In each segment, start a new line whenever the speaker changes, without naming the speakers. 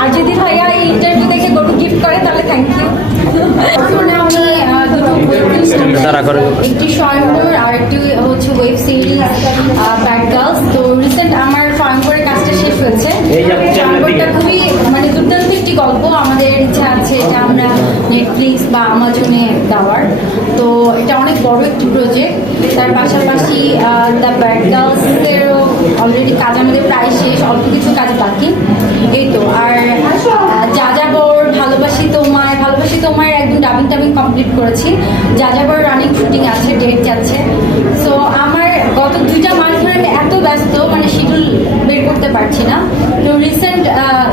আর যদি ভাইয়া এই ইন্টারভিউ দেখে গরু গিফট করে তাহলে থ্যাংক ইউ। একটি স্বয়ংবর আর একটি হচ্ছে ওয়েব সিরিজ ব্যাড গার্লস তো রিসেন্ট আমার স্বয়ংবরের কাজটা শেষ হয়েছে। স্বয়ংবরটা খুবই মানে দুর্দান্ত একটি গল্প। আমাদের ইচ্ছা আছে যে আমরা নেটফ্লিক্স বা আমাজনে দেওয়ার। তো এটা অনেক বড় একটি প্রজেক্ট তার পাশাপাশি দ্য ব্যাড গার্লসেরও অলরেডি কাজ আমাদের প্রায় শেষ। অল্প কিছু কাজ বাকি এই তো আর আহ, যা যা বর ভালোবাসি তোমায় ভালোবাসি তোমার একদম ডাবিং টাবিং কমপ্লিট করেছি। যা যা বর রানিং শুটিং আছে ডেট যাচ্ছে। সো আমার গত দুইটা মাস ধরে আমি এত ব্যস্ত মানে শিডিউল বের করতে পারছি না। তো রিসেন্ট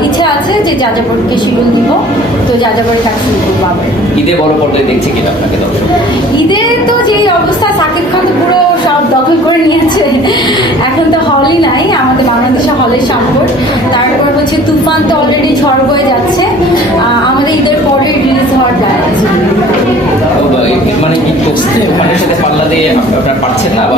ইচ্ছা আছে যে যা যা বরকে শিডিউল দিব তো যা যা বরের কাজ শুরু করব আবার।
ঈদে বড় পর্দায় দেখছে কিনা আপনাকে দর্শক?
ঈদে তো যে অবস্থা সাকিব খান তো পুরো সব দখল করে নিয়েছে। এখন তো হলই নাই আমাদের বাংলাদেশে হলের সংকট তারপর হচ্ছে তুফান তো অলরেডি ঝড় বয়ে যাচ্ছে। আমাদের ঈদের পরে রিলিজ হওয়ার প্ল্যান আছে
তো, এ- মানে ঈদ করছে ওখানের সাথে পাল্লা দিয়ে আপ- আপনারা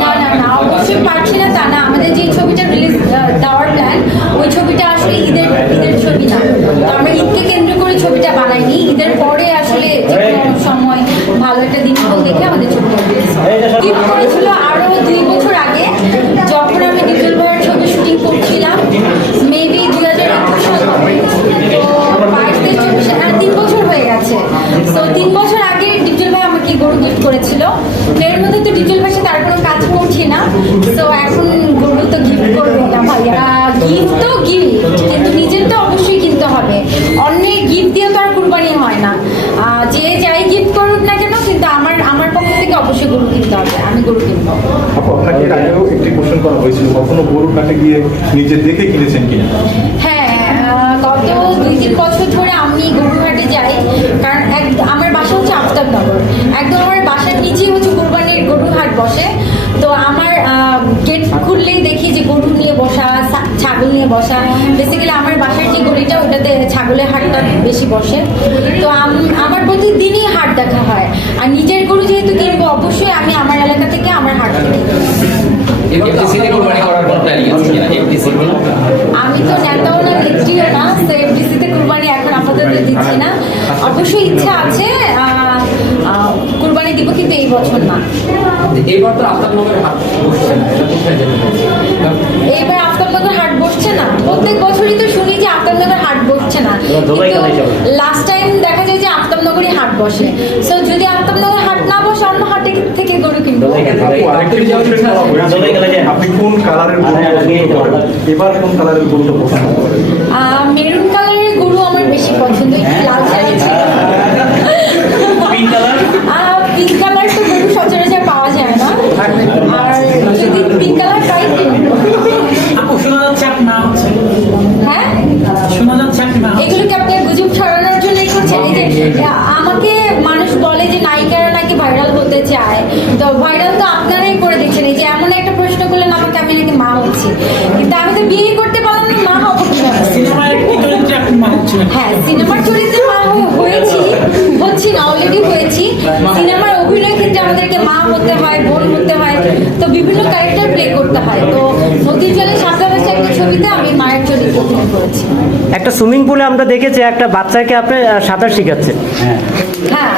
না
না না অবশ্যই পারছি না তা না। আমাদের যে ছবিটা রিলিজ দেওয়ার প্ল্যান ওই ছবিটা আসলে ঈদের ঈদের ছবি না তো আমরা ঈদকে কেন্দ্র করে ছবিটা বানাইনি ঈদের পরে আসলে যে কোনো সময় ভালো একটা দিন দেখে আমাদের ছবিটা রিলিজ ঈদ করেছিল আরও দুই বছর আগে যখন আমি ডিজেল ভাইয়ের ছবি শুটিং করছিলাম মেবি দুই হাজার একুশ সাল হবে। তো বাইশ তেইশ চব্বিশ আর তিন বছর হয়ে গেছে তো তিন বছর আগে ডিজেল ভাই আমাকে গরু গিফট করেছিল এর মধ্যে তো ডিজেল ভাইয়ের সাথে আর কোনো কাজ করছি না তো এখন গরু তো গিফট করব না ভাইয়া গিফট তো গিফট কিন্তু নিজের তো অবশ্যই কিনতে হবে অন্যের গিফট দিয়ে তো আর কুরবানি হয় না। যে যাই গিফট করুক না কেন কিন্তু আমার আমার পক্ষ থেকে অবশ্যই গরু কিনতে হবে আমি গরু কিনবো।
আপু আপনাকে আগেও একটি কোশ্চেন করা হয়েছিল কখনো গরু কাটে গিয়ে নিজে দেখে কিনেছেন কিনা?
হ্যাঁ গত দুই তিন বছর ধরে আমি গরুঘাটে যাই কারণ এক আমার বাসা হচ্ছে আফতাবনগর। একদম আমার বাসার নিচেই হচ্ছে কোরবানির গরুঘাট বসে। তো আমার গেট খুললেই দেখি যে গরু নিয়ে বসা ছাগল নিয়ে বসা। বেসিক্যালি আমার গলিটা ওটাতে ছাগলের হাটটা বেশি বসে। তো আমার প্রতিদিনই হাট দেখা হয়। আর নিজের গরু যেহেতু কিনবো অবশ্যই আমি আমার এলাকা থেকে আমার হাট থেকে আমি তো নেতাও না নেত্রীও না তো এফডিসিতে কুরবানি এখন আপাতত দিচ্ছি না। অবশ্যই ইচ্ছা আছে দিব কিন্তু এই বছর না।
এইবার তো আপনার নগরে হাত বসছে না এটা কোথায় যাবে
এইবার আফতাবনগর হাট বসছে না। প্রত্যেক বছরই তো শুনি যে আফতাবনগর হাট বসছে না। লাস্ট টাইম দেখা যায় যে আফতাবনগরই হাট বসে। সো যদি আফতাবনগর হাট না বসে অন্য হাটে থেকে গরু কিনবো।
আপনি কোন কালারের গরু এবার কোন কালারের গরুটা পছন্দ
মেরুন কালারের গরু আমার বেশি পছন্দ একটু লাল শাড়ি ছিল
পিঙ্ক কালার
পিঙ্ক কালার তো গরু সচরাচর পাওয়া যায় না। আর যদি পিঙ্ক কালার
হচ্ছে?
হ্যাঁ?
এগুলো কি আপনি
গুজব ছড়ানোর করছেন। এই যে আমাকে মানুষ বলে যে নায়িকারা নাকি ভাইরাল হতে চায়। তো ভাইরাল মা হতে হয় বোন হতে হয় তো বিভিন্ন ক্যারেক্টার প্লে করতে হয়। তো নদীর জলে সাঁতার ভাষা একটা ছবিতে আমি মায়ের চরিত্র করেছি।
একটা সুইমিং পুলে আমরা দেখেছি একটা বাচ্চাকে আপনি সাঁতার শিখাচ্ছে
হ্যাঁ।